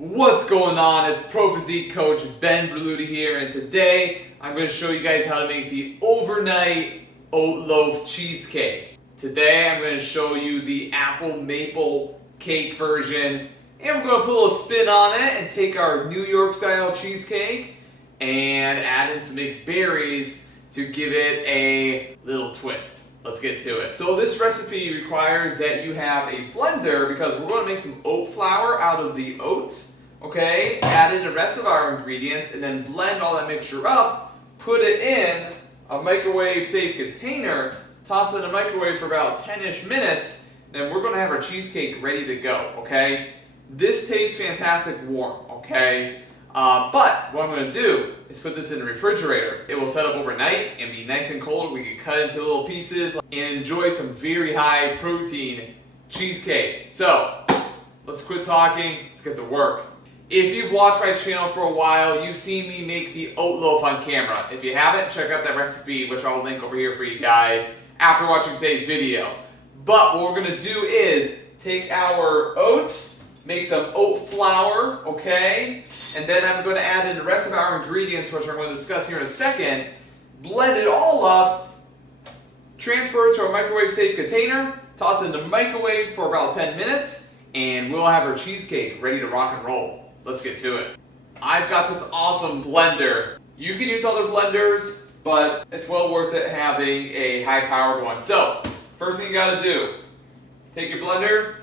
What's going on? It's Pro Physique Coach Ben Berluti here, and today I'm going to show you guys how to make the overnight oat loaf cheesecake. Today I'm going to show you the apple maple cake version, and we're going to put a little spin on it and take our New York style cheesecake and add in some mixed berries to give it a little twist. Let's get to it. So this recipe requires that you have a blender because we're going to make some oat flour out of the oats. Okay, add in the rest of our ingredients and then blend all that mixture up, put it in a microwave safe container, toss it in the microwave for about 10-ish minutes, then we're going to have our cheesecake ready to go, okay? This tastes fantastic warm, okay? But what I'm going to do is put this in the refrigerator. It will set up overnight and be nice and cold. We can cut it into little pieces and enjoy some very high protein cheesecake. So, let's quit talking, let's get to work. If you've watched my channel for a while, you've seen me make the oat loaf on camera. If you haven't, check out that recipe, which I'll link over here for you guys after watching today's video. But what we're going to do is take our oats, make some oat flour, okay? And then I'm going to add in the rest of our ingredients, which I'm going to discuss here in a second. Blend it all up, transfer it to a microwave safe container, toss it in the microwave for about 10 minutes, and we'll have our cheesecake ready to rock and roll. Let's get to it. I've got this awesome blender. You can use other blenders, but it's well worth it having a high-powered one. So, first thing you gotta do, take your blender,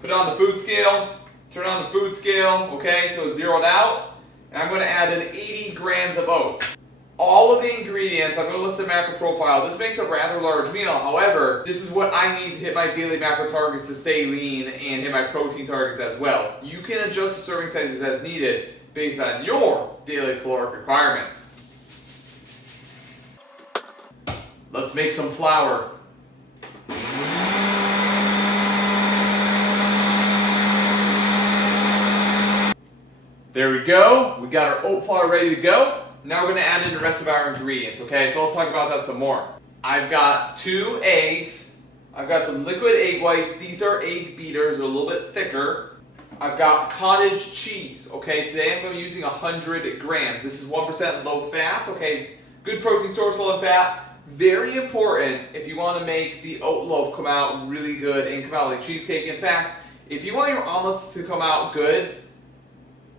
put it on the food scale, turn on the food scale, okay, so it's zeroed out, and I'm gonna add in 80 grams of oats. All of the ingredients, I'm going to list the macro profile. This makes a rather large meal. However, this is what I need to hit my daily macro targets to stay lean and hit my protein targets as well. You can adjust the serving sizes as needed based on your daily caloric requirements. Let's make some flour. There we go. We got our oat flour ready to go. Now we're going to add in the rest of our ingredients, okay? So let's talk about that some more. I've got 2 eggs. I've got some liquid egg whites. These are egg beaters. They're a little bit thicker. I've got cottage cheese, okay? Today I'm going to be using 100 grams. This is 1% low fat, okay? Good protein source, low in fat. Very important if you want to make the oat loaf come out really good and come out like cheesecake. In fact, if you want your omelets to come out good,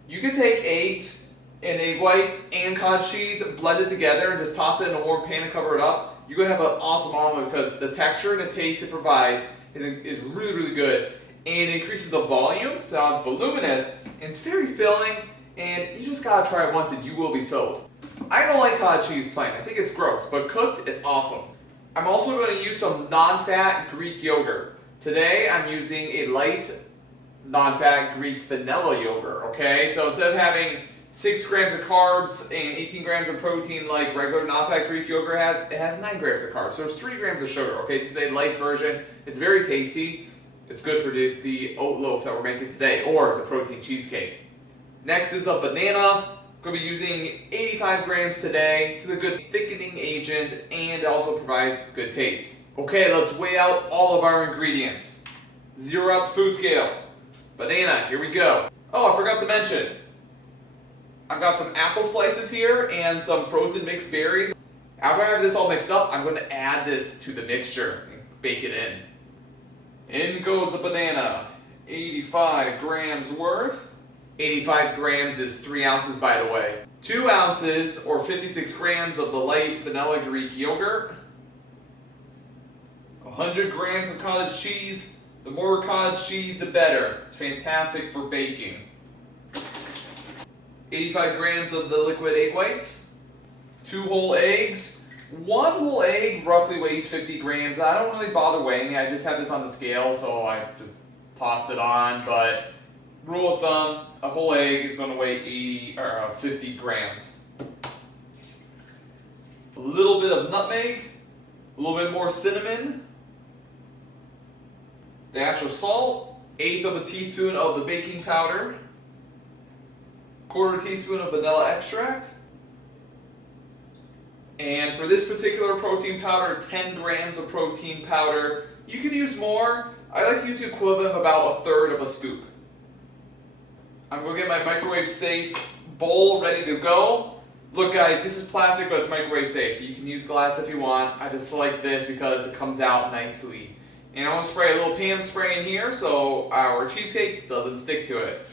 you can take eggs and egg whites and cottage cheese, blend it together and just toss it in a warm pan and cover it up. You're going to have an awesome omelet because the texture and the taste it provides is really, really good. And it increases the volume, so it's voluminous, and it's very filling, and you just got to try it once and you will be sold. I don't like cottage cheese plain. I think it's gross, but cooked, it's awesome. I'm also going to use some non-fat Greek yogurt. Today, I'm using a light non-fat Greek vanilla yogurt, okay? So instead of having 6 grams of carbs and 18 grams of protein like regular non-fat Greek yogurt has, it has 9 grams of carbs. So it's 3 grams of sugar, okay? This is a light version. It's very tasty. It's good for the oat loaf that we're making today, or the protein cheesecake. Next is a banana. I'm going to be using 85 grams today. It's a good thickening agent and it also provides good taste. Okay, let's weigh out all of our ingredients. Zero out the food scale. Banana, here we go. Oh, I forgot to mention, I've got some apple slices here and some frozen mixed berries. After I have this all mixed up, I'm going to add this to the mixture and bake it in. In goes the banana, 85 grams worth. 85 grams is 3 ounces, by the way. 2 ounces or 56 grams of the light vanilla Greek yogurt. 100 grams of cottage cheese. The more cottage cheese, the better. It's fantastic for baking. 85 grams of the liquid egg whites, 2 whole eggs. 1 whole egg roughly weighs 50 grams. I don't really bother weighing it. I just have this on the scale, so I just tossed it on. But rule of thumb, a whole egg is going to weigh 50 grams. A little bit of nutmeg, a little bit more cinnamon, dash of salt, 1/8 of a teaspoon of the baking powder, 1/4 teaspoon of vanilla extract, and for this particular protein powder, 10 grams of protein powder. You could use more. I like to use the equivalent of about 1/3 of a scoop. I'm gonna get my microwave safe bowl ready to go. Look guys, this is plastic, but it's microwave safe. You can use glass if you want. I just like this because it comes out nicely. And I want to spray a little Pam spray in here so our cheesecake doesn't stick to it.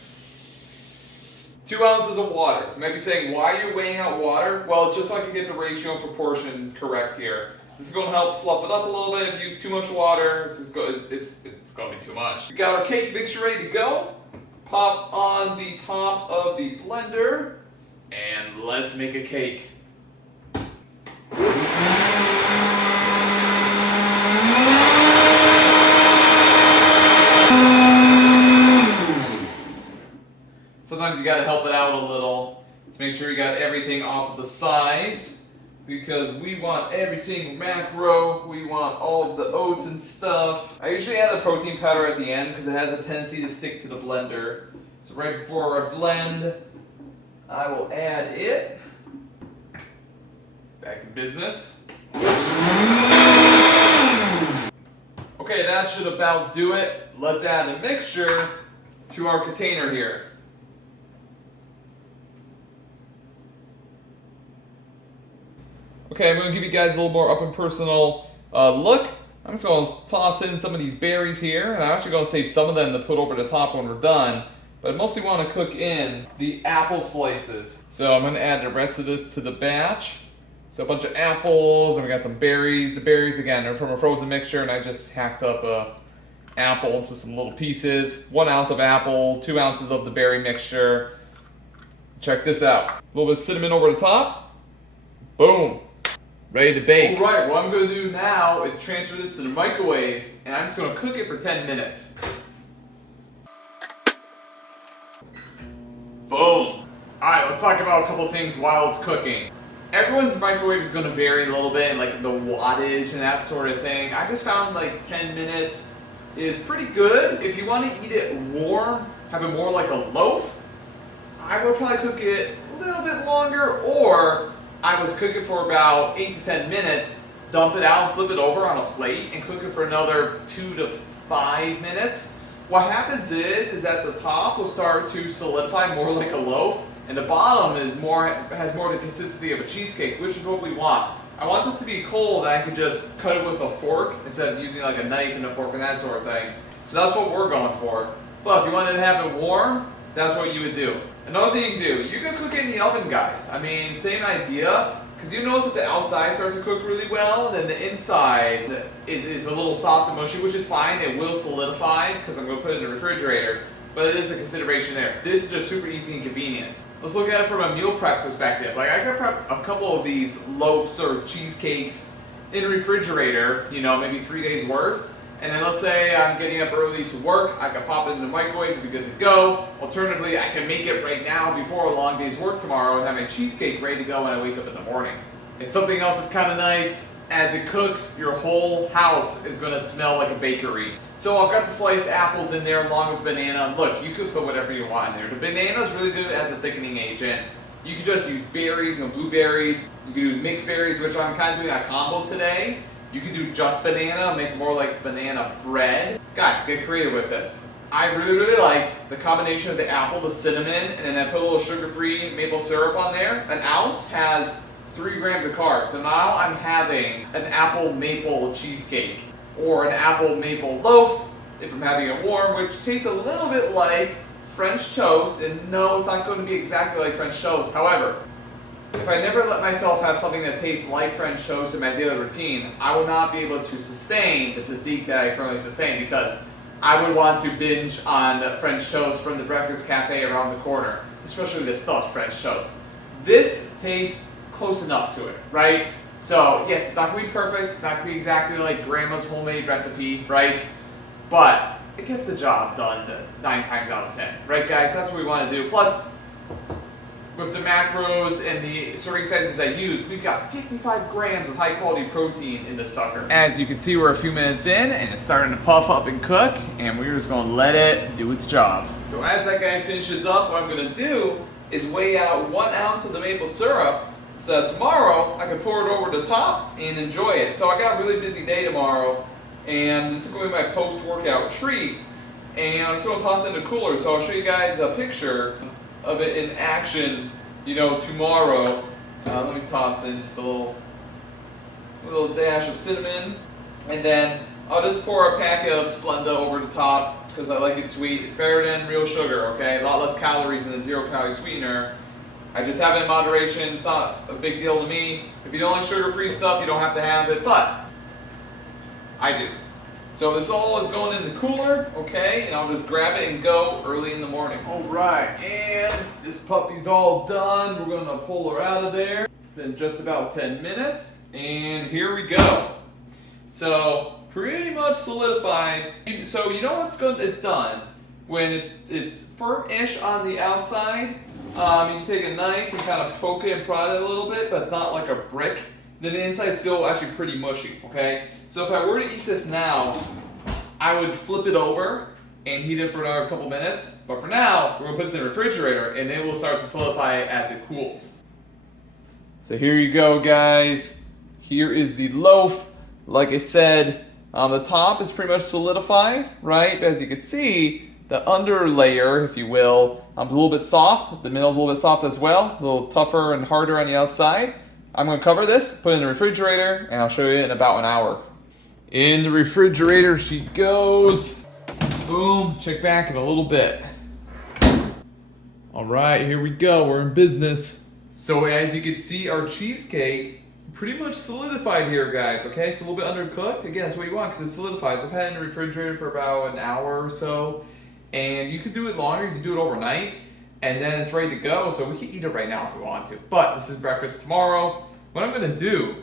2 ounces of water. You might be saying, why are you weighing out water? Well, just so I can get the ratio and proportion correct here. This is going to help fluff it up a little bit. If you use too much water, it's going to be too much. We got our cake mixture ready to go. Pop on the top of the blender. And let's make a cake. Sometimes you gotta help it out a little to make sure you got everything off of the sides, because we want every single macro, we want all of the oats and stuff. I usually add the protein powder at the end because it has a tendency to stick to the blender. So right before I blend, I will add it. Back in business. Okay, that should about do it. Let's add a mixture to our container here. Okay, I'm going to give you guys a little more up and personal look. I'm just going to toss in some of these berries here, and I'm actually going to save some of them to put over the top when we're done. But I mostly want to cook in the apple slices. So I'm going to add the rest of this to the batch. So a bunch of apples, and we got some berries. The berries, again, are from a frozen mixture, and I just hacked up a apple into some little pieces. 1 ounce of apple, 2 ounces of the berry mixture. Check this out. A little bit of cinnamon over the top. Boom. Ready to bake. All right, what I'm going to do now is transfer this to the microwave, and I'm just going to cook it for 10 minutes. Boom. All right, let's talk about a couple things while it's cooking. Everyone's microwave is going to vary a little bit, like the wattage and that sort of thing. I just found like 10 minutes is pretty good. If you want to eat it warm, have it more like a loaf, I would probably cook it a little bit longer, or I would cook it for about 8 to 10 minutes, dump it out and flip it over on a plate and cook it for another 2 to 5 minutes. What happens is that the top will start to solidify more like a loaf, and the bottom has more of the consistency of a cheesecake, which is what we want. I want this to be cold, and I can just cut it with a fork instead of using like a knife and a fork and that sort of thing. So that's what we're going for. But if you wanted to have it warm, that's what you would do. Another thing you can do, you can cook it in the oven, guys. I mean, same idea, because you notice that the outside starts to cook really well, and then the inside is a little soft and mushy, which is fine. It will solidify, because I'm going to put it in the refrigerator, but it is a consideration there. This is just super easy and convenient. Let's look at it from a meal prep perspective. Like, I could prep a couple of these loaves or cheesecakes in the refrigerator, you know, maybe 3 days worth. And then let's say I'm getting up early to work, I can pop it in the microwave and be good to go. Alternatively, I can make it right now before a long day's work tomorrow and have my cheesecake ready to go when I wake up in the morning. And something else that's kind of nice, as it cooks, your whole house is going to smell like a bakery. So I've got the sliced apples in there along with banana. Look, you could put whatever you want in there. The banana is really good as a thickening agent. You could just use berries and blueberries. You could use mixed berries, which I'm kind of doing a combo today. You could do just banana, make it more like banana bread. Guys, get creative with this. I really like the combination of the apple, the cinnamon, and then I put a little sugar-free maple syrup on there. An ounce has 3 grams of carbs. So now I'm having an apple maple cheesecake or an apple maple loaf if I'm having it warm, which tastes a little bit like French toast. And no, it's not going to be exactly like French toast. However, if I never let myself have something that tastes like French toast in my daily routine, I will not be able to sustain the physique that I currently sustain, because I would want to binge on French toast from the breakfast cafe around the corner, especially the stuffed French toast. This tastes close enough to it, right? So yes, it's not going to be perfect, it's not going to be exactly like grandma's homemade recipe, right? But it gets the job done 9 times out of 10, right guys? That's what we want to do. Plus, with the macros and the serving sizes I use, we've got 55 grams of high quality protein in this sucker. As you can see, we're a few minutes in and it's starting to puff up and cook, and we're just going to let it do its job. So as that guy finishes up, what I'm going to do is weigh out 1 ounce of the maple syrup so that tomorrow I can pour it over the top and enjoy it. So I got a really busy day tomorrow, and this is going to be my post-workout treat. and I'm just gonna toss it in the cooler. So I'll show you guys a picture of it in action, tomorrow. Let me toss in just a little dash of cinnamon, and then I'll just pour a packet of Splenda over the top because I like it sweet. It's better than real sugar, okay? A lot less calories than a 0-calorie sweetener. I just have it in moderation. It's not a big deal to me. If you don't like sugar-free stuff, you don't have to have it, but I do. So this all is going in the cooler, okay? And I'll just grab it and go early in the morning. All right, and this puppy's all done. We're gonna pull her out of there. It's been just about 10 minutes, and here we go. So pretty much solidified. So you know what's good? It's done when it's firm-ish on the outside. You take a knife and kind of poke it and prod it a little bit, but it's not like a brick. Then the inside's still actually pretty mushy, okay? So if I were to eat this now, I would flip it over and heat it for another couple minutes. But for now, we're gonna put this in the refrigerator and it will start to solidify as it cools. So here you go, guys. Here is the loaf. Like I said, the top is pretty much solidified, right? As you can see, the under layer, if you will, is a little bit soft. The middle is a little bit soft as well, a little tougher and harder on the outside. I'm gonna cover this, put it in the refrigerator, and I'll show you in about an hour. In the refrigerator she goes. Boom, check back in a little bit. All right, here we go, we're in business. So as you can see, our cheesecake pretty much solidified here, guys, okay? It's a little bit undercooked. Again, that's what you want because it solidifies. I've had it in the refrigerator for about an hour or so, and you could do it longer, you could do it overnight, and then it's ready to go, so we can eat it right now if we want to. But this is breakfast tomorrow. What I'm gonna do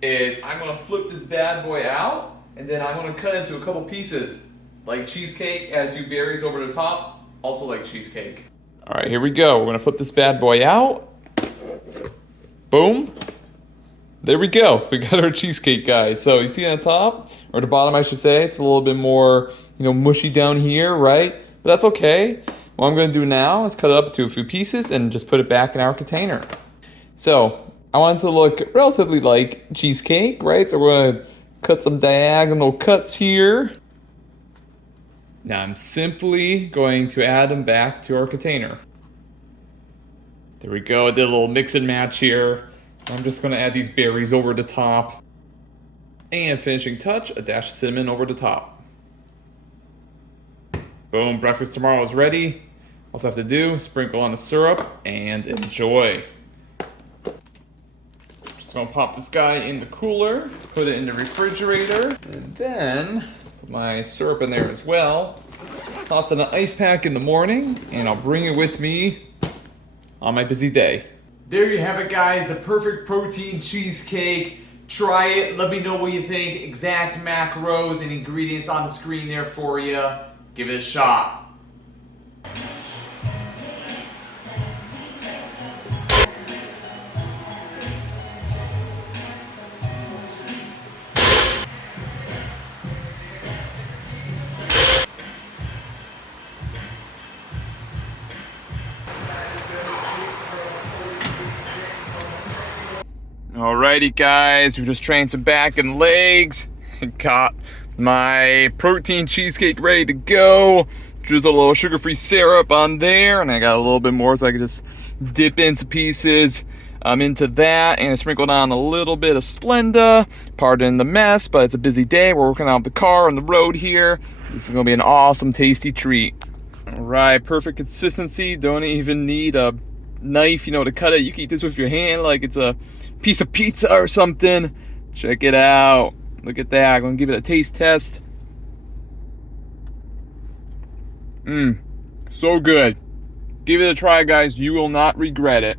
is I'm gonna flip this bad boy out, and then I'm gonna cut into a couple pieces, like cheesecake, add a few berries over the top, also like cheesecake. All right, here we go. We're gonna flip this bad boy out. Boom. There we go. We got our cheesecake, guys. So you see on the top, or the bottom, I should say, it's a little bit more, mushy down here, right? But that's okay. What I'm gonna do now is cut it up into a few pieces and just put it back in our container. So I want it to look relatively like cheesecake, right? So we're gonna cut some diagonal cuts here. Now I'm simply going to add them back to our container. There we go. I did a little mix and match here. I'm just going to add these berries over the top. And finishing touch, a dash of cinnamon over the top. Boom, breakfast tomorrow is ready. All I have to do is sprinkle on the syrup and enjoy. Just going to pop this guy in the cooler, put it in the refrigerator, and then put my syrup in there as well. Toss in an ice pack in the morning, and I'll bring it with me on my busy day. There you have it, guys, the perfect protein cheesecake. Try it, let me know what you think. Exact macros and ingredients on the screen there for you. Give it a shot. Alrighty, guys, we just trained some back and legs and got my protein cheesecake ready to go. Drizzle a little sugar-free syrup on there, and I got a little bit more so I can just dip into pieces into that, and I sprinkled on a little bit of Splenda. Pardon the mess, but it's a busy day. We're working out the car on the road here. This is gonna be an awesome, tasty treat. All right, perfect consistency. Don't even need a knife, to cut it. You can eat this with your hand like it's a piece of pizza or something. Check it out. Look at that. I'm gonna give it a taste test. So good. Give it a try, guys. You will not regret it.